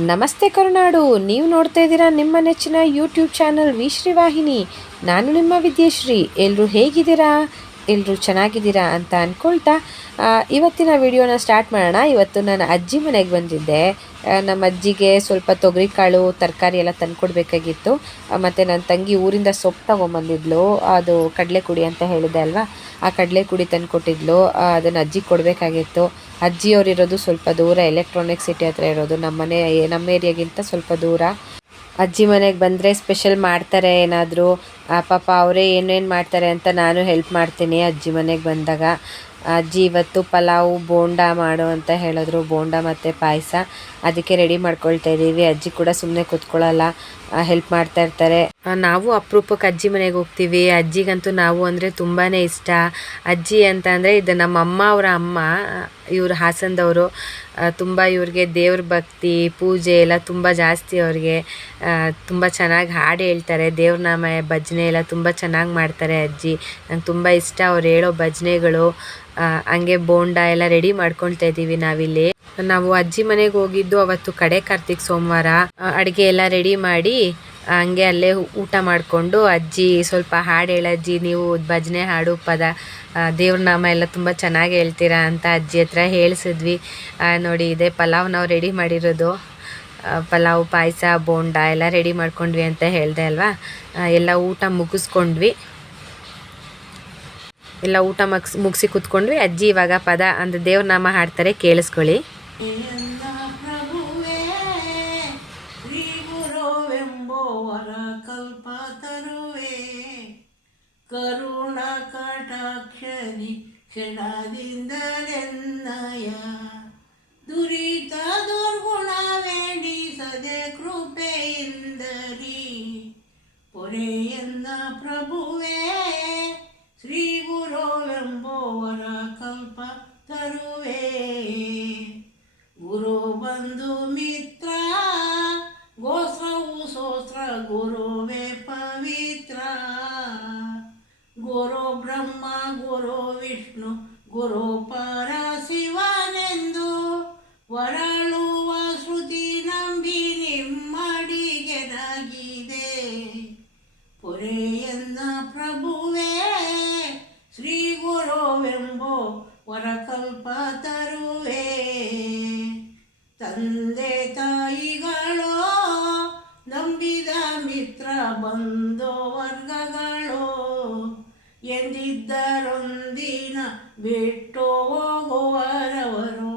ನಮಸ್ತೆ ಕರುನಾಡು. ನೀವು ನೋಡ್ತಾ ಇದ್ದೀರಾ ನಿಮ್ಮ ನೆಚ್ಚಿನ ಯೂಟ್ಯೂಬ್ ಚಾನಲ್ ವಿಶ್ರೀವಾಹಿನಿ. ನಾನು ನಿಮ್ಮ ವಿದ್ಯಶ್ರೀ. ಎಲ್ಲರೂ ಹೇಗಿದ್ದೀರಾ? ಎಲ್ಲರೂ ಚೆನ್ನಾಗಿದ್ದೀರಾ ಅಂತ ಅಂದ್ಕೊಳ್ತಾ ಇವತ್ತಿನ ವಿಡಿಯೋನ ಸ್ಟಾರ್ಟ್ ಮಾಡೋಣ. ಇವತ್ತು ನಾನು ಅಜ್ಜಿ ಮನೆಗೆ ಬಂದಿದ್ದೆ. ನಮ್ಮ ಅಜ್ಜಿಗೆ ಸ್ವಲ್ಪ ತೊಗರಿಕಾಳು ತರಕಾರಿ ಎಲ್ಲ ತಂದುಕೊಡ್ಬೇಕಾಗಿತ್ತು. ಮತ್ತು ನನ್ನ ತಂಗಿ ಊರಿಂದ ಸೊಪ್ಪು ತೊಗೊಂಬಂದಿದ್ಲು. ಅದು ಕಡಲೆಕುಡಿ ಅಂತ ಹೇಳಿದೆ ಅಲ್ವಾ, ಆ ಕಡಲೆಕುಡಿ ತಂದುಕೊಟ್ಟಿದ್ಲು. ಅದನ್ನು ಅಜ್ಜಿಗೆ ಕೊಡಬೇಕಾಗಿತ್ತು. ಅಜ್ಜಿಯವ್ರು ಇರೋದು ಸ್ವಲ್ಪ ದೂರ, ಎಲೆಕ್ಟ್ರಾನಿಕ್ ಸಿಟಿ ಹತ್ರ ಇರೋದು. ನಮ್ಮ ಏರಿಯಾಗಿಂತ ಸ್ವಲ್ಪ ದೂರ. ಅಜ್ಜಿ ಮನೆಗೆ ಬಂದರೆ ಸ್ಪೆಷಲ್ ಮಾಡ್ತಾರೆ ಏನಾದರೂ. ಪಾಪ ಅವರೇ ಏನೇನು ಮಾಡ್ತಾರೆ ಅಂತ ನಾನು ಹೆಲ್ಪ್ ಮಾಡ್ತೀನಿ ಅಜ್ಜಿ ಮನೆಗೆ ಬಂದಾಗ. ಅಜ್ಜಿ ಇವತ್ತು ಪಲಾವು ಬೋಂಡ ಮಾಡು ಅಂತ ಹೇಳಿದ್ರು. ಬೋಂಡ ಮತ್ತು ಪಾಯಸ, ಅದಕ್ಕೆ ರೆಡಿ ಮಾಡ್ಕೊಳ್ತಾ ಇದ್ದೀವಿ. ಅಜ್ಜಿ ಕೂಡ ಸುಮ್ಮನೆ ಕೂತ್ಕೊಳ್ಳಲ್ಲ, ಹೆಲ್ಪ್ ಮಾಡ್ತಾ ಇರ್ತಾರೆ. ನಾವು ಅಪರೂಪಕ್ಕೆ ಅಜ್ಜಿ ಮನೆಗೆ ಹೋಗ್ತೀವಿ. ಅಜ್ಜಿಗಂತೂ ನಾವು ಅಂದರೆ ತುಂಬಾ ಇಷ್ಟ. ಅಜ್ಜಿ ಅಂತ ಅಂದರೆ ಇದು ನಮ್ಮ ಅಮ್ಮ ಅವರ ಅಮ್ಮ. ಇವರು ಹಾಸನದವರು. ತುಂಬ ಇವ್ರಿಗೆ ದೇವ್ರ ಭಕ್ತಿ, ಪೂಜೆ ಎಲ್ಲ ತುಂಬ ಜಾಸ್ತಿ ಅವ್ರಿಗೆ. ತುಂಬ ಚೆನ್ನಾಗಿ ಹಾಡು ಹೇಳ್ತಾರೆ, ದೇವ್ರ ನಾಮ ಭಜನೆ ಎಲ್ಲ ತುಂಬ ಚೆನ್ನಾಗಿ ಮಾಡ್ತಾರೆ ಅಜ್ಜಿ. ನಂಗೆ ತುಂಬ ಇಷ್ಟ ಅವ್ರು ಹೇಳೋ ಭಜನೆಗಳು. ಹಂಗೆ ಬೋಂಡ ಎಲ್ಲ ರೆಡಿ ಮಾಡ್ಕೊಳ್ತಾ ಇದ್ದೀವಿ ನಾವಿಲ್ಲಿ. ನಾವು ಅಜ್ಜಿ ಮನೆಗೆ ಹೋಗಿದ್ದು ಅವತ್ತು ಕಡೆ ಕಾರ್ತಿಕ್ ಸೋಮವಾರ. ಅಡುಗೆ ಎಲ್ಲ ರೆಡಿ ಮಾಡಿ ಹಂಗೆ ಅಲ್ಲೇ ಊಟ ಮಾಡಿಕೊಂಡು ಅಜ್ಜಿ ಸ್ವಲ್ಪ ಹಾಡು ಹೇಳಜ್ಜಿ, ನೀವು ಭಜನೆ ಹಾಡು ಪದ ದೇವ್ರ ನಾಮ ಎಲ್ಲ ತುಂಬ ಚೆನ್ನಾಗಿ ಹೇಳ್ತೀರಾ ಅಂತ ಅಜ್ಜಿ ಹತ್ರ ಹೇಳಿಸಿದ್ವಿ. ನೋಡಿ, ಇದೇ ಪಲಾವ್ ನಾವು ರೆಡಿ ಮಾಡಿರೋದು. ಪಲಾವ್, ಪಾಯಸ, ಬೋಂಡ ಎಲ್ಲ ರೆಡಿ ಮಾಡ್ಕೊಂಡ್ವಿ ಅಂತ ಹೇಳಿದೆ ಅಲ್ವಾ. ಎಲ್ಲ ಊಟ ಮುಗಿಸ್ಕೊಂಡ್ವಿ. ಎಲ್ಲ ಊಟ ಮುಗಿಸಿ ಕೂತ್ಕೊಂಡ್ವಿ. ಅಜ್ಜಿ ಇವಾಗ ಪದ ಅಂದರೆ ದೇವ್ರ ನಾಮ ಹಾಡ್ತಾರೆ, ಕೇಳಿಸ್ಕೊಳ್ಳಿ. ಕರುಣ ಕಟಾಕ್ಷರಿ ಕ್ಷಣದಿಂದಲೆನ್ನಯ ದುರಿತ ದುರ್ಗುಣವೇಡಿಸದೆ ಕೃಪೆಯಿಂದಲಿ ಪೊರೆಯನ್ನ ಪ್ರಭುವೇ ಶ್ರೀ ಗುರುವೆಂಬುವರ ಕಲ್ಪ ತರುವೆ. ಗುರು ಬಂಧು ಮಿತ್ರ ಗೋಸ್ರವು ಸೋಸ್ತ್ರ ಗುರುವೇ ಪವಿತ್ರ. ಗುರು ಬ್ರಹ್ಮ ಗುರು ವಿಷ್ಣು ಗುರು ಪರ ಶಿವನೆಂದು ವರಳುವ ಶ್ರುತಿ ನಂಬಿ ನಿಮ್ಮಡಿಗೆನಾಗಿದೆ. ಪೊರೆಯನ್ನ ಪ್ರಭುವೇ ಶ್ರೀ ಗುರುವೆಂಬೋ ವರಕಲ್ಪ ತರುವೆ. ತಂದೆ ತಾಯಿಗಳು ನಂಬಿದ ಮಿತ್ರ ಬಂಧು ವರ್ಗಗಳು ಎಂದಿದ್ದರೊಂದಿನ ಬಿಟ್ಟು ಹೋಗುವರವರು.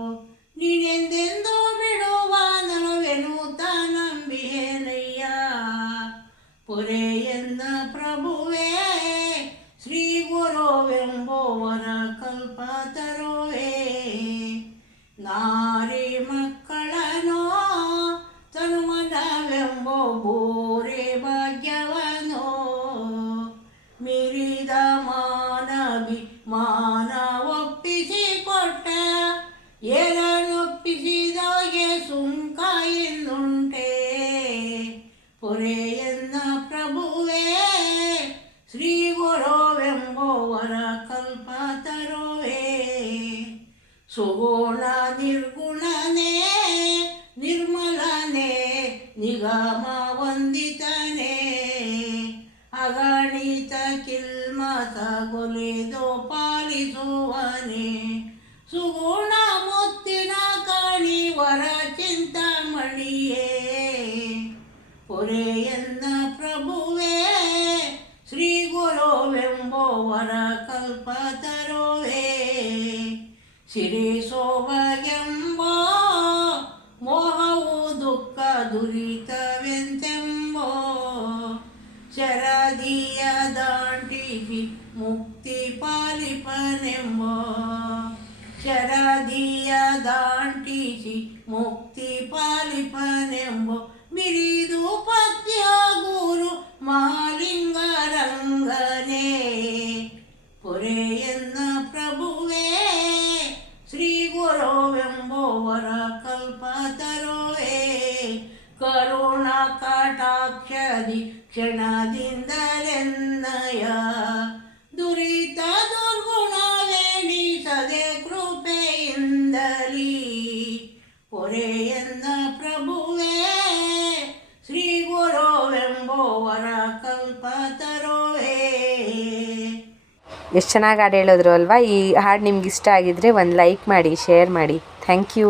ನೀನೆಂದೆಂದು ಬಿಡುವ ನಲುವೆನುತ ನಂಬಿಹೇನಯ್ಯ. ಪೊರೆಯನ್ನ ಪ್ರಭುವೇ ಶ್ರೀ ಗುರುವೆಂಬುವರ ಕಲ್ಪ ತರುವೆ. ನಾರಿ ಮಕ್ಕಳನೋ ತನುಮನವೆಂಬೋ ಬೋರೆ ಭಾಗ್ಯವನೋ ಮೀರಿದ ಮಾನ ಒಪ್ಪಿಸಿಕೊಟ್ಟ. ಏನನ್ನೊಪ್ಪಿಸಿದವಗೆ ಸುಂಕ ಎನ್ನುಂಟೆ. ಪೊರೆಯನ್ನ ಪ್ರಭುವೇ ಶ್ರೀ ಗುರುವೆಂಬುವರ ಕಲ್ಪ ತರುವೆ. ಸುಗುಣ ನಿರ್ಗುಣನೇ ನಿರ್ಮಲನೇ ನಿಗಮ ವಂದಿತನೇ ಅಗಣಿತ ಕಿಲ್ಮತ ಗೊಲಿದು ಪಾಲಿಸುವನೆ. ಸುಗುಣ ಮುತ್ತಿನ ಕಣಿವರ ಚಿಂತಾಮಣಿಯೇ. ಪೊರೆಯನ್ನ ಪ್ರಭುವೇ ಶ್ರೀ ಗುರುವೆಂಬುವರ ಕಲ್ಪ ತರುವೆ. ಸಿರಿ ಸೋಭಗೆಂಬ ಮೋಹವು ದುಃಖ ದುರಿತವೆಂತೆಂಬೋ ಶರದಿಯ ದಾಂಟಿಸಿ ಮುಕ್ತಿ ಪಾಲಿಪನೆಂಬೋ. ಶರದಿಯ ದಾಂಟಿಸಿ ಮುಕ್ತಿ ಪಾಲಿಪನೆಂಬೋ ಬಿರಿದು ಪತ್ಯ ಗುರು ಮಹಾಲಿಂಗರಂಗನೇ. ಪೊರೆಯನ್ನ ಪ್ರಭುವೇ ಶ್ರೀ ಗುರುವೆಂಬುವರ ಕಲ್ಪ ತರುವೆ. ಕರುಣ ಕಟಾಕ್ಷದಿ ಕ್ಷಣದಿಂದಲೆನ್ನಯ ದುರಿತ ದುರ್ಗುಣವೇಡಿಸದೆ ಕೃಪೆಯಿಂದಲಿ. ಪೊರೆಯನ್ನ ಪ್ರಭುವೇ ಎಷ್ಟು ಚೆನ್ನಾಗಿ ಹಾಡು ಹೇಳಿದ್ರು ಅಲ್ವಾ. ಈ ಹಾಡು ನಿಮ್ಗೆ ಇಷ್ಟ ಆಗಿದ್ರೆ ಒಂದು ಲೈಕ್ ಮಾಡಿ, ಶೇರ್ ಮಾಡಿ. Thank you.